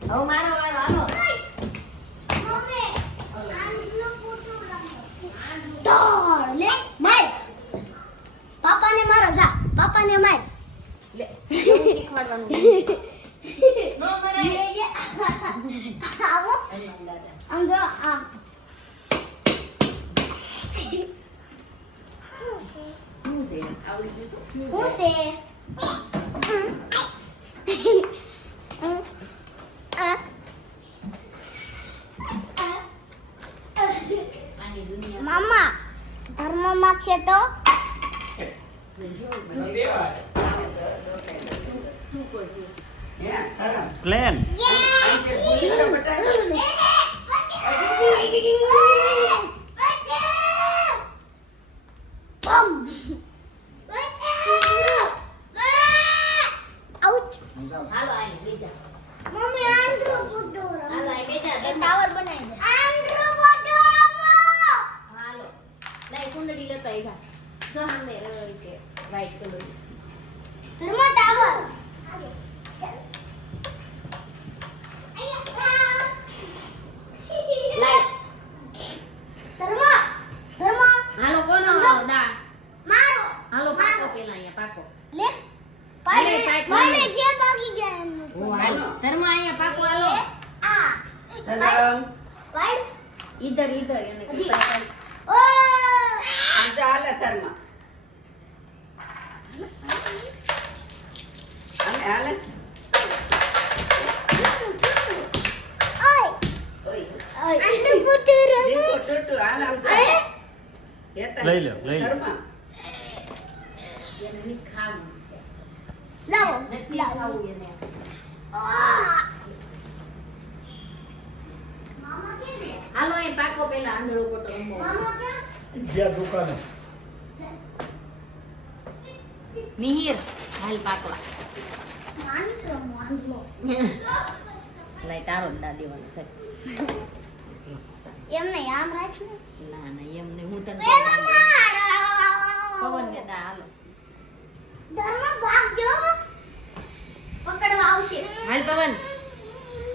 હવે મારો વારો હાલો મમ્મી આંધળો ફોટો રમો તો લે માર પાપાને મારો જા પાપાને માર લે એવું શીખવાડવાનું નો મરાય લે આવો આમ જો આ હું છે આવડી ગયું હું છે આની દુનિયા મામા ધર્મ માં છે તો પ્લેન હાલો આઈ બેજા મમ્મી આંધળો ફોટો હાલો આઈ બેજા ટાવર બનાવી દે આંધળો ફોટો રમો હાલો નહીં સુંદરી લેતો આઈ જા જો હમે કે વ્હાઈટ કલર ધર્મ ટાવર લાઈટ ધર્મ ધર્મ હાલો કોનો દા મારો હાલો પાકો પેલા અહીંયા પાકો લે હાલે, પાક મને મને. જે ભાગી ગયા એનું ઓ હાલો ધર્મ અહીંયા પાકો હાલો આ સલામ વાઈડ ઈધર ઈધર એને હજી. કીધા ઓ આજા હાલે ધર્મ હાલે ઓય ઓય ઓય આંધળો ફોટો રમો દીકો છોટું હાલ આમ તો અરે લેતા લઈ લો, લઈ લો. ધર્મ એને ની ખાવું લાવો નથી ખાવું એને મામા કે ને હાલો એ પાકો પેલા આંધળો કોટો રમવો મામા કે ગયા દુકાને મિહિર હાલ પાકવા આંધળો લઈ તારો જ દા દેવાનો છે એમને આમ રાખ ને ના ના એમને હું તને પેલો મારો પવન ને દા હાલો ધર્મ ભાગજો પકડવા આવશે હાલ પવન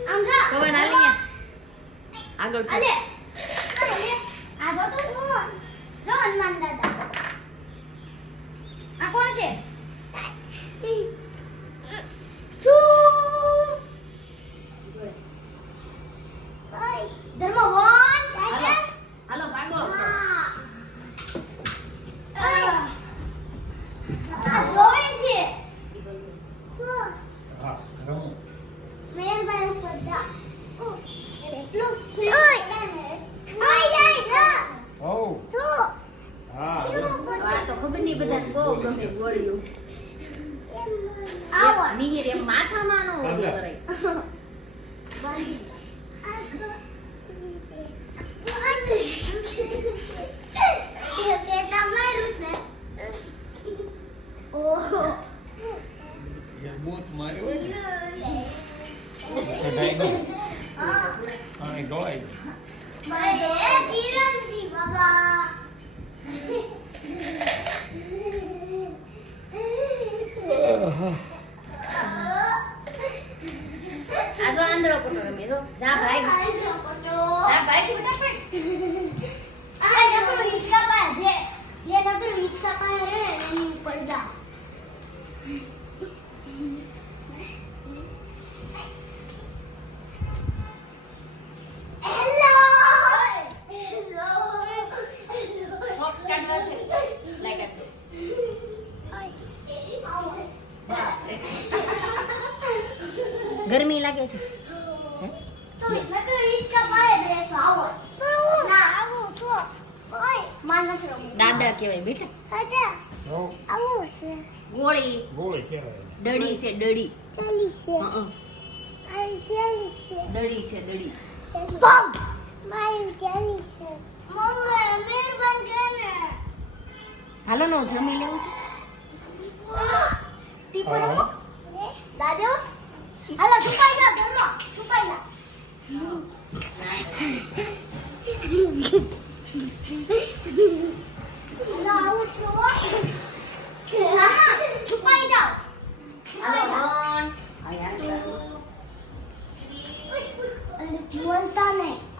આમ જો પવન હાલ અહીંયા આગળ પડ. અલે અલે આ જો તો શું જો હનુમાન દાદા આ કોણ છે શું ઓય ધર્મ વન હાલો હાલો ભાગો આ જોવે છે હા રમો મેરભાઈ ઉપર જા એટલું ઓય આય ના ઓ તો હા આ તો ખબર નહીં બધાને બહુ ગમે ગોળીઓ આવો મિહિર એમ માથામાં નો ઓલું આગળ. કરાય યાર મોત માર્યો કઢાઈ ગઈ હા ગવાઈ આ જો આંધળો કોટો રમે જો જા ભાઈ જા ભાઈ ફટાફટ જે નગર હિચકા પાસે રહે ને એની ઉપર જા સોક્સ કાઢવા છે લાઈટ આપો બસ ગરમી લાગે છે હે? તો નગર હિચકા પાસે રહેશો આવો ના આવો છો ઓય માર નથી રમવું દાદા કહેવાય બેટા દાદા ઓ આવો છે ગોળી ગોળી કહેવાય દડી છે દડી ચાલી છે હં મારી ચાલી છે દડી છે દડી બમ મારી ચાલી છે મમ્મી મહેરબાન કરે હાલો ને હું જમી લેવું છે ટીપો રમો દાદો હાલો છુપાઈ જા ઘરમાં છુપાઈ જા ના આવું છો હા છુપાઈ જાઓ હાલો 1 અહીંયા 2 3 બોલતા નહીં